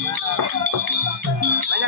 வணக்கம் ஏய், ஓ,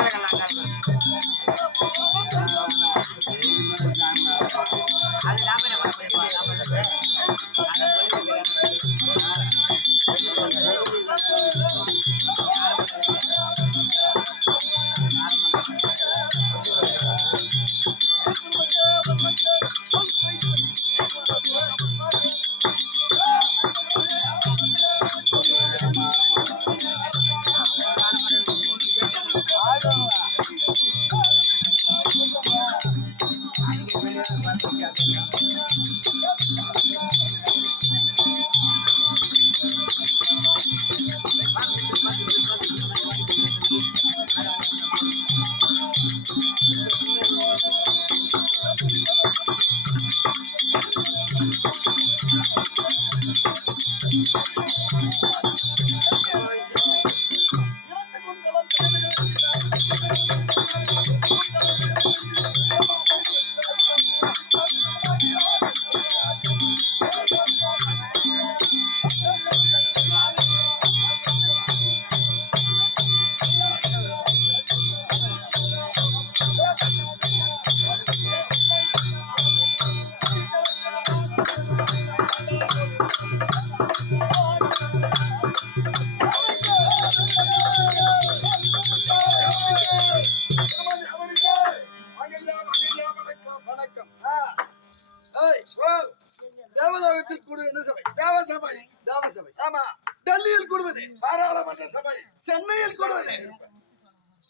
தேவலோகத்தில் கூடும் என்ன சபை தேவசபை தேவசபை ஆமா டெல்லியில் கூடுவது பாராளுமன்ற சபை சென்னையில் கூடுவது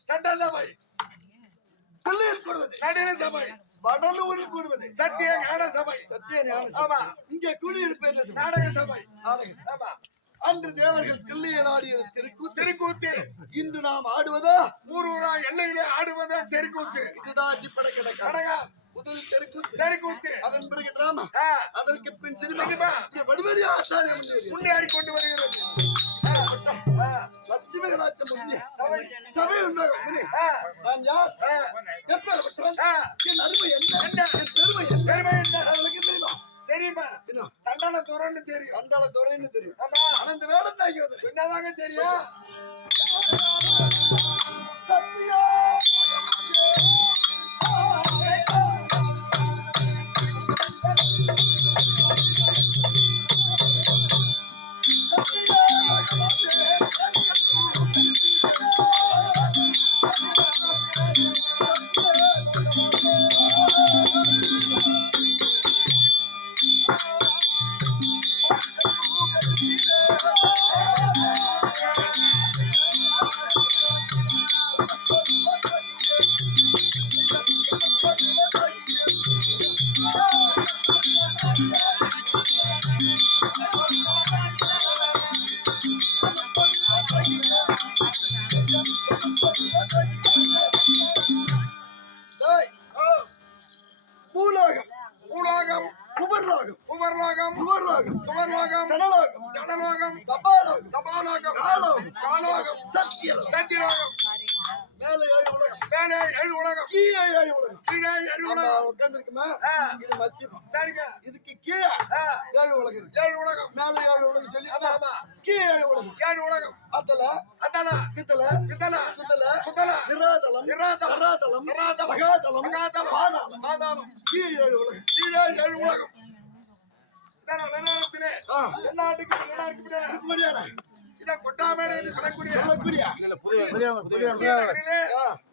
சட்டசபை டெல்லியில் கூடுவது நடிகர் சபை வடலூரில் கூடுவது. சத்திய ஞான சபை. சத்திய ஞான ஆமா இங்கே கூடியிருப்பு என்ன? சபை? நாடக சபை. நாடக சபை. ஆமா. அன்று தேவர்கள் கிள்ளியில் ஆடிய திருக்கூ திருக்கூத்து. இன்று நாம் ஆடுவதோ? ஊர் ஊரா எல்லையிலே ஆடுவதோ? தெருக்கூத்து. இதுதான் அடிப்படை கடகா முதல் தெருக்கூத்து. தெருக்கூத்து. அதன் பிறகு டிராமா அதற்கு பின் சினிமா. வடிவடி ஆசாரியம் முன்னேறி கொண்டு வருகிறது. லட்சுமி கலாச்சாரம் முன்னே. சபை உண்டாகும். நான் யார்? எப்பேற்பட்டவன்? என் அருமை என்ன? என் பெருமை என்ன? பெருமை என்ன? அவளுக்கு தெரியுமா? தெரியுமா? தண்டால துறன்னு தெரியும். தண்டால துறன்னு தெரியும். ஆமா. இந்த வேலை இங்க வந்து என்னதாங்க தெரியும்? சத்தியா பூலோகம் பூலோகம் உபர்லோகம் உபர்லோகம் சுவர்லோகம் சுவர்லோகம் சனலோகம் ஜனலோகம் தபாலோகம் தபாலோகம் காலோகம் காலோகம் சத்தியலோகம் சத்தியலோகம். மேலே ஏழு உலகம். மேலே ஏழு உலகம். கீழே ஏழு உலகம். கீழே ஏழு உலகம். உட்கார்ந்துருக்குமா? இது மத்தியம்? சரிங்க. இதுக்கு கீழே ஏழு உலகம் ஏழு உலகம். மேலே ஏழு உலகம் சொல்லி ஆமா கீழே ஏழு உலகம். ஏழு உலகம். அதல அதல பித்தல பித்தல சுத்தல சுத்தல நிராதலம் நிராதலம் நிராதலம் நிராதலம் மகாதலம் மகாதலம் பாதாளம். பாதாளம். கீழே ஏழு உலகம். கீழே ஏழு உலகம். வெள்ளாளத்திலே வெள்ளாட்டுக்கு வெள்ளாட்டுக்கு முடியாது இதை கொட்டாமேடு என்று சொல்லக்கூடிய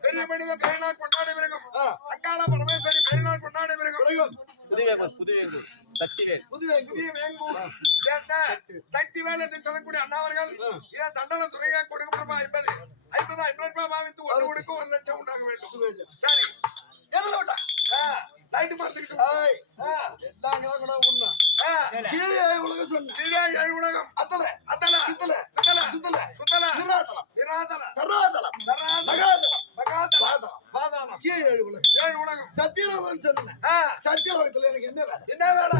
பெரிய மனித பெருநாள் கொண்டாடி விருகும். அக்கால பரமேஸ்வரி பெருநாள் கொண்டாடி விருகும். சக்திவேல். என்று சொல்லக்கூடிய அண்ணாவர்கள் இதை தண்டன துறையாக கொடுக்கப்படும் ஐம்பது. ஐம்பது ஐம்பது ரூபாய் பாவித்து ஒரு கொடுக்க ஒரு லட்சம் உண்டாக வேண்டும். சரி. உண்டா? லைட் பார்த்துக்கிட்டு எல்லாம் கூட உண்ணா கீழே ஏழு உலகம் சொன்ன. கீழே ஏழு உலகம். அத்தல. அத்தல. சுத்தல. சுத்தல சுத்தல. சுத்தல. நிராதலம். நிராதலம். தராதலம். தராதலம். மகாதலம். மகாதலம். பாதாளம். பாதாளம். கீழே ஏழு உலகம். ஏழு உலகம். சத்தியலோகம் சொன்னேன். சத்தியலோகத்துல எனக்கு என்ன வேலை? என்ன வேலை?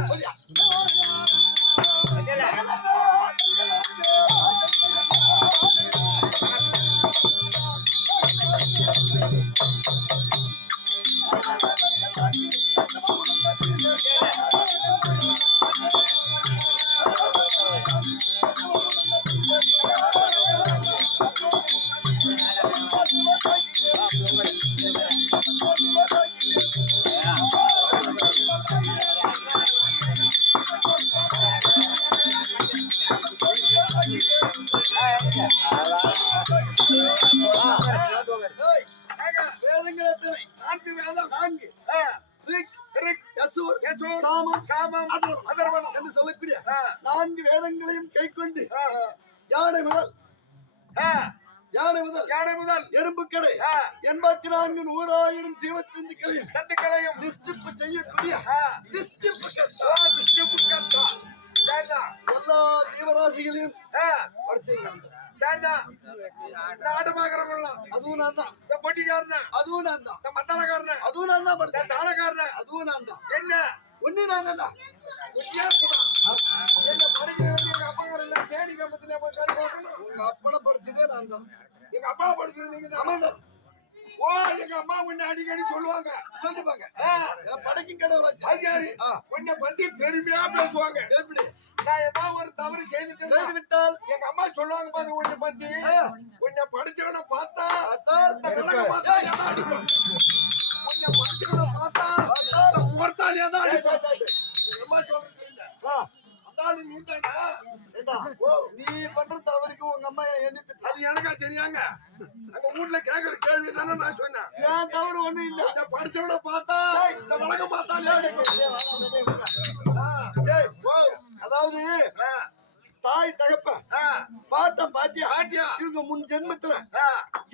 இந்த ஆட்டமாக்குறவங்களாம், அதுவும் நான் தான். இந்த பொட்டிக்காரன, அதுவும் நான் தான். இந்த மத்தாளக்காரன, அதுவும் நான் தான் இந்த தாளக்காரன, அதுவும் நான் தான். என்ன? ஒண்ணு நான் தான்? என்ன படிக்கிறது எங்க அப்பா இல்ல தேடி கம்பத்துல போய் உங்க அப்பனை படிச்சதே நான் தான். எங்க அப்பா படிச்சது நீங்க தான். ஓ எங்க அம்மா உன்னை அடிக்கடி சொல்லுவாங்க. சொல்லிப்பாங்க ஆ, படைக்கும் கடவுள் ஆ. உன்னை பத்தி பெருமையா பேசுவாங்க. எப்படி? நான் ஏதாவது ஒரு தவறு செய்து விட்டால் எங்க அம்மா சொல்லுவாங்க பாரு உன்னை பத்தி. உன்னை படிச்சவனை பார்த்தா? உன்னை படிச்சவனை பார்த்தா முகத்தாலேயே தான் அடிக்கும். எங்க அம்மா சொல்றது நீதானா? ஏண்டா, ஓ நீ பண்ற தவறுக்கு உங்க அம்மா எண்ணிட்டு அது எனக்கா தெரியாங்க? அந்த வீட்ல கேக்குற கேள்வி தானே நான் சொன்னேன். ஏன் தவறு ஒண்ணு இல்ல? இந்த படிச்சவனை பார்த்தா இந்த அடிக்கும். டேய், ஓ, அதாவது தாய் தகப்பன் ஆ, பாட்டம் பாட்டியா பாட்டியா. இவங்க முன் ஜென்மத்துல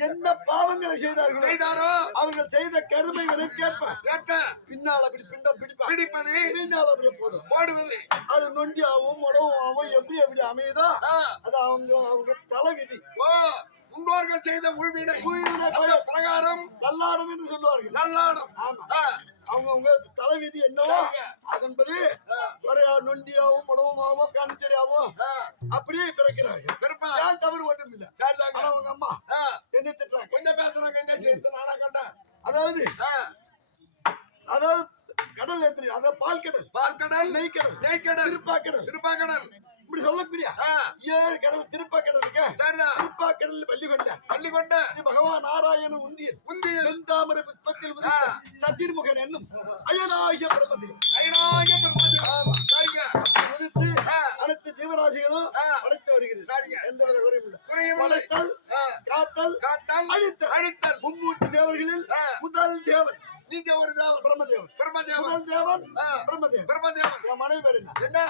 என்ன பாவங்களை செய்தார்கள் செய்தாரோ? அவர்கள் செய்த கருமைகளை கேட்ப கேட்க பின்னால் அப்படி பிண்டம் பிடிப்பா. பிடிப்பது பின்னால் அப்படியே போதும் போடுவது. அது நொண்டியாவும் முடவும் எப்படி எப்படி அமையுதோ அது அவங்க அவங்க தலைவிதி. ஓ முன்னோர்கள் செய்த உள்வினை பிரகாரம் நல்லாடம் என்று சொல்லுவார்கள். நல்லாடம். ஆமா. ஆ, அவங்கவுங்க தலைவிதி என்னவோ அதன்படி ஒரு நொண்டியாவும் முடவுமாவும் கணிச்சரியாவும் அப்படியே பிறக்கிறார்கள். திருப்ப ஏன் தவறு ஒன்றும் இல்ல சரிதாங்க. அவங்க அம்மா என்ன திட்டுறாங்க. கொஞ்சம் பேசுறாங்க என்ன செய்யுது நானா கண்டேன். அதாவது அதாவது கடல் எத்திரி அதாவது பால் கடல். பால்கடல் நெய் கடல். நெய்க்கடல் திருப்பாக்கடல் திருப்பாக்கடல் இப்படி சொல்லக்கூடிய ஏழு கடல் திருப்பாக்கடல் இருக்க. சரிதான். திருப்பாக்கடல் பள்ளி கொண்ட. பள்ளிக்கொண்ட ஸ்ரீ பகவான் நாராயண உந்தியில். உந்தியில். செந்தாமரை புஷ்பத்தில் சத்திர்முகன் என்னும் அயனாகிய பிரபதியும் ஐநாய பிரபஞ்சம். சரிங்க. உதித்து ஆ. அனைத்து ஜீவராசிகளும் ஆ. படைத்து வருகிறது. சரிங்க. எந்த வித குறையும் இல்லை. குறையவில்லை. படைத்தல் ஆ, காத்தல் காத்தல் அழித்தல். அழித்தல். மும்மூர்த்தி தேவர்களில். முதல் தேவன். நீங்க ஒரு தேவன். பிரம்மதேவன். பிரம்மதேவன். முதல் தேவன்? ஆ. பிரம்மதேவன். பிரம்மதேவன். என் மனைவி பேர் என்ன?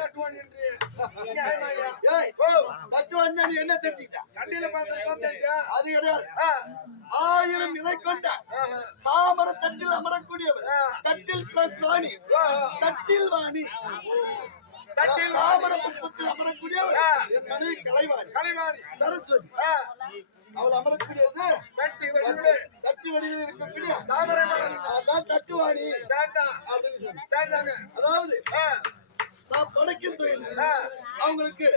தட்டுவாணி என்று. நீ என்ன தெரிஞ்சுக்கிட்ட? சண்டையில அது கிடையாது. ஆயிரம் இதை கொண்ட தாமர தட்டில் அமரக்கூடியவர் தட்டில் பிளஸ் வாணி. தட்டில் வாணி. தட்டில் தாமர புஷ்பத்தில் அமரக்கூடியவர் என் மனைவி கலைவாணி. கலைவாணி. சரஸ்வதி. அவள் அமரக்கூடியது. தட்டி வடிவிலே. தட்டு வடிவில் இருக்கக்கூடிய தாமரை மலர். அதான் தட்டுவாணி சரிதான் அப்படின்னு அதாவது நான் படைக்கும் தொழில். அவங்களுக்கு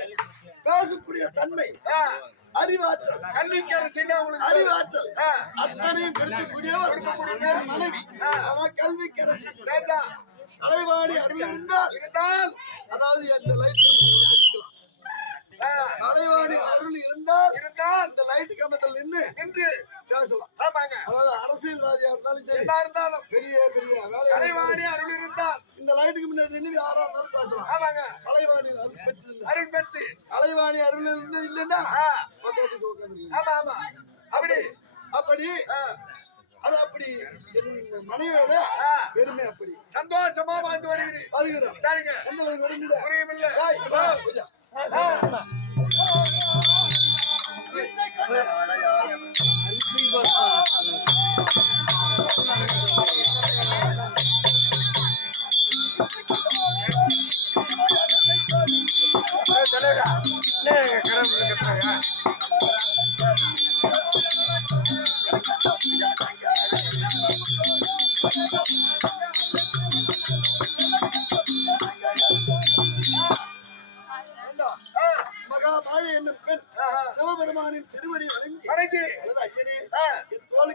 பேசக்கூடிய தன்மை. அறிவாற்றல். கல்விக்கார சின்ன உங்களுக்கு அறிவாற்றல். அத்தனையும் கொடுக்கக்கூடியவர் என் மனைவி. அதான் கல்விக்கரசி. சரிதான் தலைவாணி அருள் இருந்தால் இருந்தால் அதாவது அந்த லைட் ஆ, தலைவாணி அருள் இருந்தால் இருந்தால் இந்த லைட் கம்பத்தில் நின்று நின்று பேசலாம். ஆமாங்க. அதாவது அரசியல்வாதியா இருந்தாலும் சரி. இருந்தாலும் பெரிய பெரிய வேலை கலைவாணி அருள் இருந்தால் இந்த லைட்டுக்கு முன்னாடி நின்று இருந்தாலும் பேசலாம். ஆமாங்க. தலைவாணி அருள் பெற்று. தலைவாணி அருள் இல்லைன்னா ஆமா ஆமா. அப்படி அப்படி. அது அப்படி. மனைவியோட பெருமை அப்படி. சந்தோஷமா வாழ்ந்து வருகிறேன் வருகிறோம். சரிங்க. எந்த ஒரு குறையும் இல்லை புரியவில்லை ஏய்,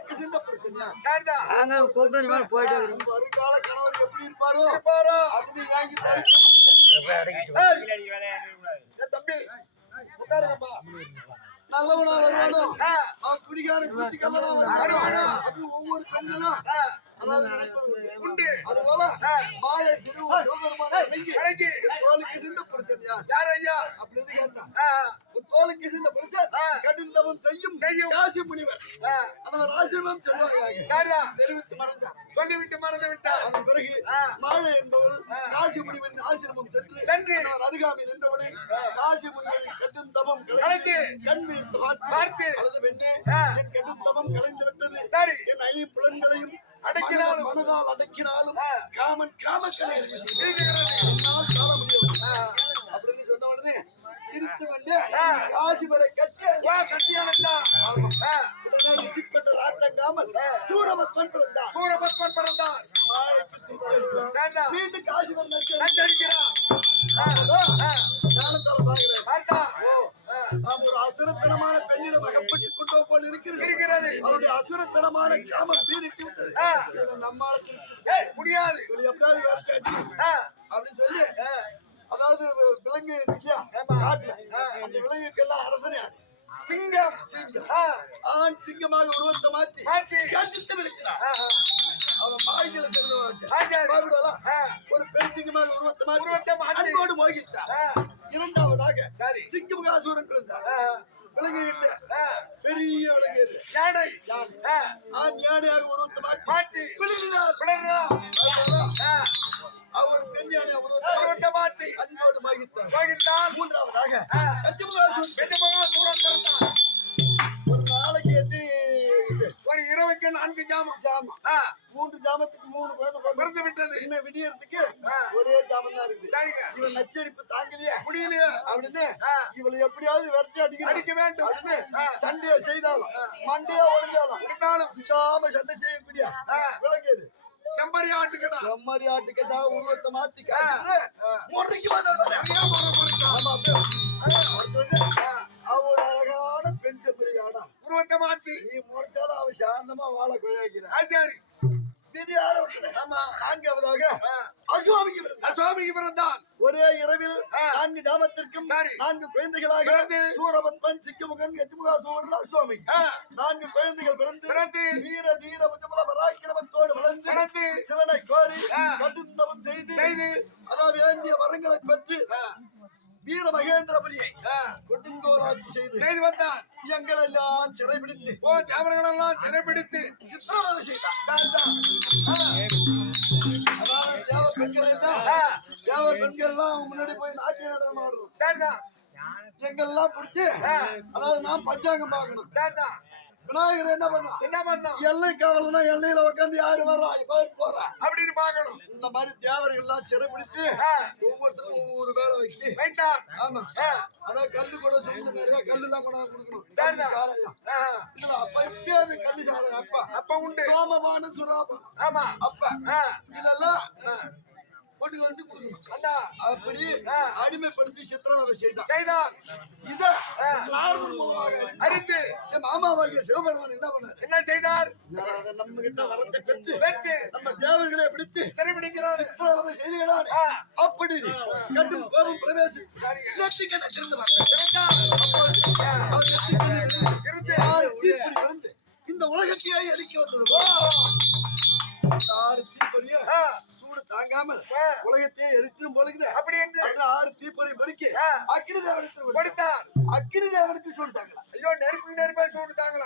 என் தோளுக்கு சிந்த புருஷன் சரிதான் நாங்க கூப்பிட்டு இனிமேல் போயிட்டு வருவோம். நம்ம வருங்கால கணவர் எப்படி இருப்பாரோ இருப்பாரோ? அப்படி வாங்கி தம்பி உட்காருங்கப்பா. நல்லவனா வருவானோ? ஆ, அவன் குடிகார குத்தி கல்லவா வருவானோ? அது ஒவ்வொரு நினைப்பது உண்டு. அதுபோல. மாலை சிறு வணங்கி தோளுக்கு சிந்த புருஷன் யார்? ஐயா அப்படின்னு கேட்டான் சிந்த புருஷன். கடிந்தவன் செய்யும் செய்யும். காசி முனிவர் அவன் ஆசிரமம் தெரிவித்து சொல்லிவிட்டு மறந்து விட்டார் அதன் பிறகு. மாலை என்பவள் காசி முனிவரின் ஆசிரமம் சென்று சென்று. அவர் அருகாமை நின்றவுடன் காசி முனிவரின் கடும் தவம் கலைந்து கண் பார்த்து அல்லது. என் கடும் தவம் கலைந்து விட்டது. சரி. என் ஐம்புலன்களையும் அடக்கினாலும். மன- மனதால் அடக்கினாலும். காமன் காமக்கலை அப்படின்னு சொன்ன உடனே சிரித்து கொண்டு ஆ. காசி வரை கட்டி ஆ, உடனே சிப்பட்ட ராட்டங்காமல் சூரபத்மன் பிறந்தார். சூரபத்மன். வேண்டாம். மீண்டும் காசி வந்து அந்த விலங்குக்கெல்லாம் அரசனே. சிங்கம் ஆண் சிங்கமாக உருவத்தை மாத்தி மாற்றி. கண்டித்து விழுக்கிறான் அவன் மாய்களை. ஆ, ஒரு பெண் சிங்கமாக உருவத்தை மாத்தி உருவத்தை மாற்றி. அன்போடு மோகித்தான் இரண்டாவதாக சரி. சிங்கமுகாசூரன் பிறந்தார். ஆ, விலங்குகிட்ட ஆ, பெரிய விலங்கு. யானை. ஆ, ஆண் யானையாக உருவத்தை மாற்றி மாற்றி. விழுகிறார் பிளர்றா. அவர் பெண் யானை உருவத்தை மாற்றி அன்போடு மூன்றாவதாக ஒரு நாளைக்கு எது ஒரு இரவுக்கு நான்கு ஜாமம். ஜாமம். மூன்று ஜாமத்துக்கு மூணு குழந்தை பிறந்து விட்டது. இன்னும் விடியறதுக்கு. ஒரே ஜாமம் தான் இருக்குது. சரிங்க. இவன் நச்சரிப்பு தாங்கலையே முடியலையே. அப்படின்னு இவளை எப்படியாவது விரட்டி அடிக்க வேண்டும். அப்படின்னு. சண்டையை செய்தாலும் மண்டையா ஒழிஞ்சாலும் இருந்தாலும் சண்டை செய்யக்கூடிய. விளங்குது செம்பரி ஆட்டுக்கடா. செம்மறி ஆட்டுக்கிட்டா உருவத்தை மாத்தி அவ ஒரு அழகான பெண் செம்மறி ஆடா. உருவத்தை மாற்றி. நீ முறைச்சாலும் அவன் சாந்தமா வாழ கொய்யாக்கிறான் விதி ஆரம்பிச்சது ஆமா. நான்காவதாக அசுவாமிக்கு பிறந்தார். சுவாமிக்கு பிறந்தான் ஒரே இரவில். நான்கு ஜாமத்திற்கும் சரி. நான்கு குழந்தைகளாக. சூரபத்மன் சிக்கமுகன் எட்டுமுகா சூரன் அசுவாமி ஆ, நான்கு குழந்தைகள் பிறந்து. வீர தீர உஜமல பராக்கிரமத்தோடு வளர்ந்து. சிவனை கோரி. கட்டுந்தவம் செய்து. அதாவது வேண்டிய வரங்களை பெற்று வீர மகேந்திரபதியை ஆ, கொடுங்கோலாட்சி செய்து செய்து வந்தான் எங்களை எல்லாம் சிறைபிடித்து ஓ சாமரங்களெல்லாம் சிறைப்பிடித்து சித்திரவதை தேவ பெண்கள் பெண்கள் எல்லாம் முன்னாடி போய் நாட்டிய நடனம் ஆடுறோம். சரிதான் எங்கெல்லாம் பிடிச்சி அதாவது நான் பஞ்சாங்கம் பார்க்கணும். சரிதான் விநாயகர் என்ன பண்ணா? என்ன பண்ணலாம் எல்லை காவலனா எல்லையில உட்காந்து யாரு வர்றா? இப்ப போறா. அப்படின்னு பார்க்கணும். இந்த மாதிரி தேவர்கள் எல்லாம் சிறைப்பிடித்து ஆ, ஒவ்வொருத்தரும் ஒவ்வொரு வேலை வச்சு ஆமா. அதான் கல்லு கூட சொல்லி நிறைய கல்லு எல்லாம் கொடுக்கணும். இதுல அப்ப இப்பயே அது கல்லு சாராயம் அப்பா. அப்ப உண்டு. சோமபான சுராபம் ஆமா. அப்ப. இதெல்லாம் கொண்டு வந்து அண்ணா அப்படி அடிமைப்படுத்தி சித்திரவதை செய்தான். செய்தான். இத அறிந்து மாமாவாகிய சிவபெருமான் என்ன பண்ணார்? என்ன செய்தார்? நம்ம கிட்ட வரத்தை பெற்று வெற்றி நம்ம தேவர்களை பிடித்து சிறைப்பிடிக்கிறார் சித்திரவதை செய்துகிறார் ஆ. அப்படி கடும் கோபம் பிரவேசி இந்த உலகத்தையே அடிக்க வந்தது? ஆறு சூடு தாங்காமல் ஆ, உலகத்தையே எரித்திரும் பொழுது அப்படி என்று ஆறு தீப்பொறி ஆ. அக்கினி தேவனுக்கு கொடுத்தார். அக்கினி தேவனுக்கு தாங்கலாம் ஐயோ நெருப்பு நெருப்பா தாங்க